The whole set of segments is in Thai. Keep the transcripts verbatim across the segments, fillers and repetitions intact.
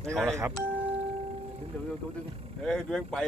เอาละครับดึงเดี๋ยวเดี๋ยวตัวดึงเอ้ยดึงไป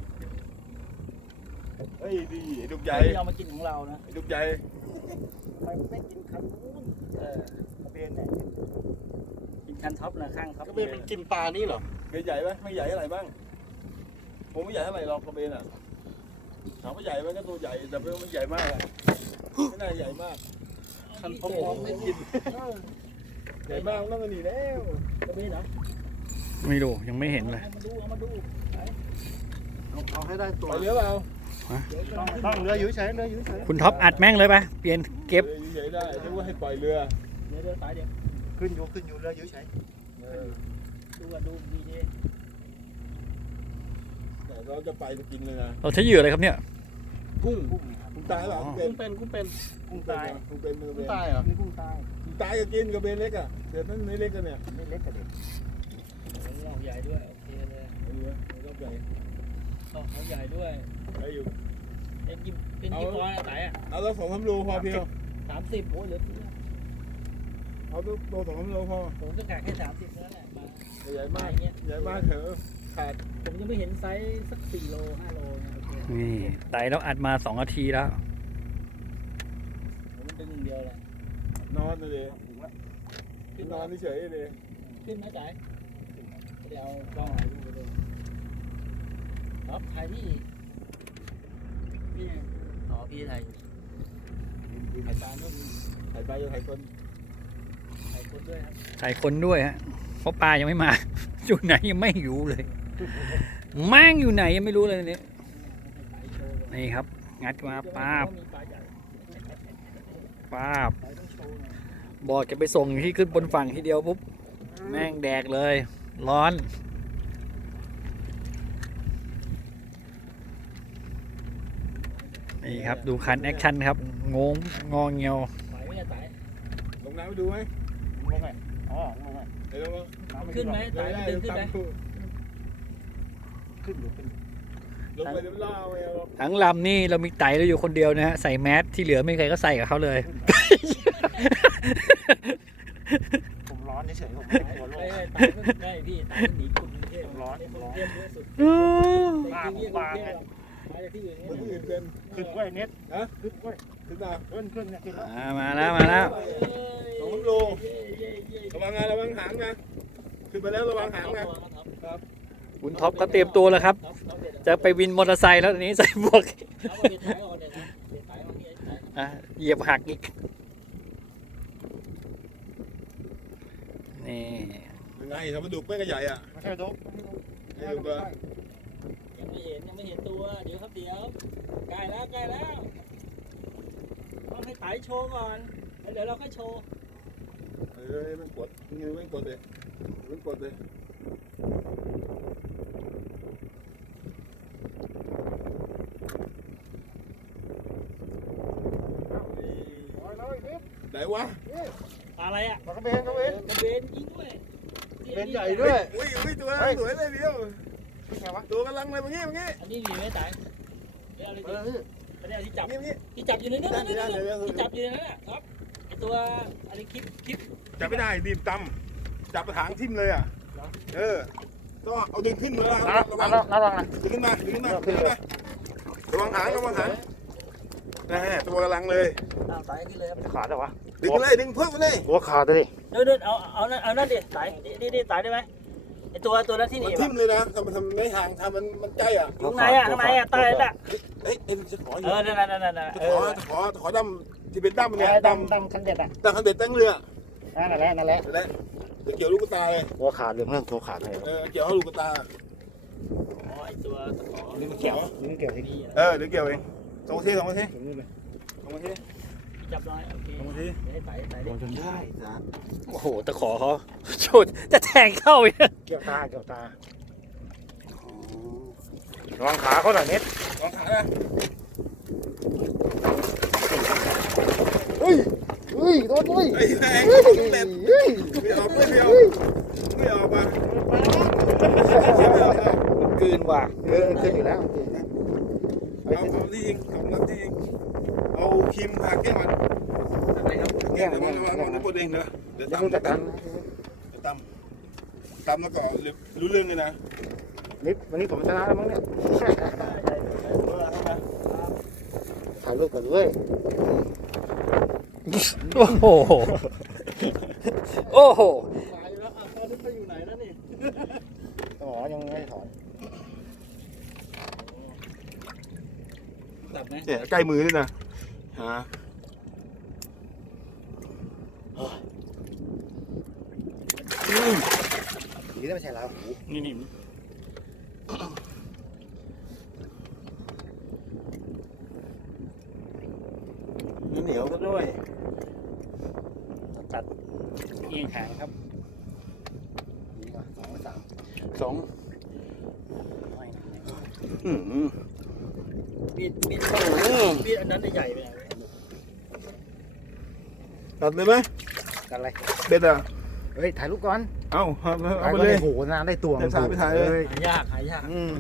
เฮ้ยดีดุกใหญ่เอามากินของเรานะดุกใหญ่ทำไมไม่กินคันนู้นเออกระเบนเนี่ยกินคันท็อปนะข้างท็อปก็เป็นมันกินปลานี่เหรอเบนใหญ่ไหมไม่ใหญ่เท่าไหร่บ้างผมไม่ใหญ่เท่าไหร่หรอกกระเบนอ่ะถามว่าใหญ่ไหมก็ตัวใหญ่แต่ไม่ใหญ่มากอ่ะไม่น่าใหญ่มากคันพร้อมๆไม่กินใหญ่มากต้องกันหนีแล้วกระเบนเหรอไม่รู้ยังไม่เห็นเลยเอามาดูเอามาดูเอาให้ได้ตัวไปเรือเปล่าต้องต้องเรืออยู่เฉยเรืออยู่เฉยคุณท็อปอัดแม่งเลยปะเปลี่ยนเก็บใหญ่ได้เรียกว่าให้ปล่อยเรือเดี๋ยวเดี๋ยวตายเดี๋ยวขึ้นอยู่ขึ้นอยู่เรืออยู่เฉยดูกันดูดีดีแต่เราจะไปจะกินเลยนะเราใช้เหยื่ออะไรครับเนี่ยกุ้งกุ้งครับกุ้งตายหรออ๋อเป็กุ้นงเป็นกุ้งเป็นกุ้งตายกุ้งเป็นมือกุ้เป็งนตายเหรอมีกุ้งตายกุ้งตายก็กินกระเบนเล็กอ่ะเดี๋ยวนั้นไม่เล็กกันเนี่ยไม่เล็กกระเด็นเราใหญ่ด้วยโอเคเลยเรือรอบใหญ่เขาใหญ่ด้วยไปอยู่เป็นกี่เป็นกี่ปอนด์อะไต่อะเอาแล้วสองสามโลพอเพียวสามสิบโอ้ยเหลือเฟือเอาตัวโลสองสามโลพอผมจะกะแค่สามสิบเท่านั้นแหละมาใหญ่มากเงี้ยใหญ่มากเถอะขาดผมยังไม่เห็นไซส์สักสี่โลห้าโลเนี่ยโอเคนี่ไต่เราอัดมาสองนาทีแล้วผมมันดึงอย่างเดียวเลยนอนเลยนอนเฉยเลยขึ้นไหมจ่ายเดี๋ยวเอากล้องอะไรดูไปเลยครับถ่ายที่นี่อ๋อพี่ถ่ายถ่ายตาเนี่ยถ่ายไปจะถ่ายคนถ่ายคนด้วยครับถ่ายคนด้วยฮะเพราะปลายังไม่มา อยู่ไหนยังไม่อยู่เลยแม่งอยู่ไหนยังไม่รู้เลยเนี่ยถ่ายโชว์เลยนี่ครับ งัดมาป้าบมีปลาใหญ่ป้าบถ่ายต้องโชว์หน่อยบอดจะไปส่งที่ขึ้นบนฝั่งทีเดียวปุ๊บแม่งแดกเลย ร้อน นี่ครับดูคันแอคชั่นครับ งงงอเงียวไหวไหมเนี่ยไต่ลงน้ำไปดูไหมลงไงอ๋อลงไงเดี๋ยวลงขึ้นไหมไต่มันดึงขึ้นไหมขึ้นอยู่ขึ้นลงไปเดี๋ยวล่าไปเอาทั้งลำนี่เรามีไต่เราอยู่คนเดียวนะฮะใส่แมสที่เหลือไม่มีใครก็ใส่กับเขาเลยผมร้อนเฉยๆผมไม่กลัวโลไอ้กไต่มันได้พี่ไต่มันหนีกลุ่มเทพร้อนในกรุงเทพเยอะสุดบ้าผมบ้าไงมาจากที่อื่นคนเนี่ยอื่นเป็นขึ้นกล้วยเน็ตฮะขึ้นกล้วยขึ้นมาขึ้นขึ้นเนี่ยขึ้นแล้วอ่ามาแล้วมาแล้วสองโลระวังนะระวังหางนะขึ้นไปแล้วระวังหางนะคุณท็อปก็เตรียมตัวแล้วครับ จะไปวินมอเตอร์ไซค์แล้วตอนนี้ใส่หมวกอ่ะเหยียบหักอีกนี่ยังไงทำมันดุไม่กระใหญ่อ่ะไม่ใช่ดุ๊กให้ดูก็ยังไม่เห็นยังไม่เห็นตัวเดี๋ยวครับเดี๋ยวใกล้แล้วใกล้แล้วต้องให้ไต่โชว์ก่อนแล้วเดี๋ยวเราก็โชว์เออมันกดนี่มันกดเลยมันกดเลย ไหนวะอะไรอ่ะปลากระเบนกระเบนกระเบนยิงด้วยเบนใหญ่ด้วยอุ้ยอุ้ยตัวสวยเลยเดียวไงวะตัวกำลังเลยเมื่อกี้เมื่อกี้อันนี้มีไหมไต่เดี๋ยวเอาเลยเอดิออันนี้ที่จับเมื่อกี้ที่จับอยู่ในนั้นที่จับอยู่ในนั้นครับไอตัวอะไรคลิปคลิปจับไม่ได้ดีบตำจับหางทิ่มเลยอ่ะเออต้องเอาดึงขึ้นมาระวังระวังนะดึงขึ้นมาดึงขึ้นมาดึงขึ้นมาระวังหางระวังหางแน่ตัวกำลังเลยตามไต่ขึ้นเลยครับขาดเหรอวะดึงเลยดึงเพิ่มเลยหัวขาดเลยเดินเดินเอาเอานั่นเอานั่นดิไต่ดิดิไต่ได้ไหมไอตัวตัวนั้นที่หมันีนทิ่มเลยนะทำทำไม่ห่างทำมันมันใกล้อ่ะข้างในอ่ะข้างในอ่ะใต้น่ะเอ้ยเอ็นจะขออเอยู่ อนั่นนั่นนั่นนั่นจะเอขออจะขอจะขอดำที่เป็นดำเนี่ยดำดำคันเด็ดอ่ะดำคันเด็ดตั้งเรือนั่นแหละนั่นแหละและเกี่ยวลูกตาเลยหัวขาดเรื่องเรื่องหัวขาดเลยเออเกี่ยวลูกตาอ๋อไอตัวตะขอนี่มันเกี่ยวนี่เกี่ยวที่มีเออเดี๋ยวเกี่ยวเองสองทีสองทีตรงนี้เลยสองทีจับน้อยโอเคสองทีให้ไต่ไต่ดิจนได้จ้ะโอ้โหตะขอเขาชุดจะแทงเข้าอีกเกี่ยวตาเกี่ยวตาระวังขาเขาหน่อยเน็ตลองขานะเฮ้ยเฮ้ยโดนด้วยไอ้แรงเฮ้ยเล็บเฮ้ยไม่ออกไม่เดียวไม่ออกมากลืนว่ะเออขึ้นอยู่แล้วเอาเอาที่ยิงเอานัดที่ยิงเอาครีมทาแก้มันอะไรครับแก้มันระวังระวังระวังปวดเองเนอะเดี๋ยวเดี๋ยวตำดูจากกันเดี๋ยวตำตามแล้วก็รู้เรื่องเลยนะนิดวันนี้ผมชนะแล้วมั้งเนี่ยถ่ายรูปก่อนด้วยโอ้โห โอ้โหมาอยู่แล้วอ่ะตอนนี้ไปอยู่ไหนแล้วนี่อ๋อยังไม่ถอนจับไหมเนี่ยใกล้มือด้วยนะฮะนี่ได้ไม่ใช่แล้วนี่นี่เหนียวก็ด้วยตัดเอียงหางครับสองสามสองอืมมีดมีดมีดอันนั้นใหญ่ไปไหนตัดเลยไหมกันอะไรเบ็ดอ่ะเฮ้ยถ่ายรูปก่อนเอ้าเอาเอาถ่ายไปก่อนเลยโอ้โหนานได้ตัวเดี๋ยวถ่ายไปถ่ายเลยหายากหายากอืม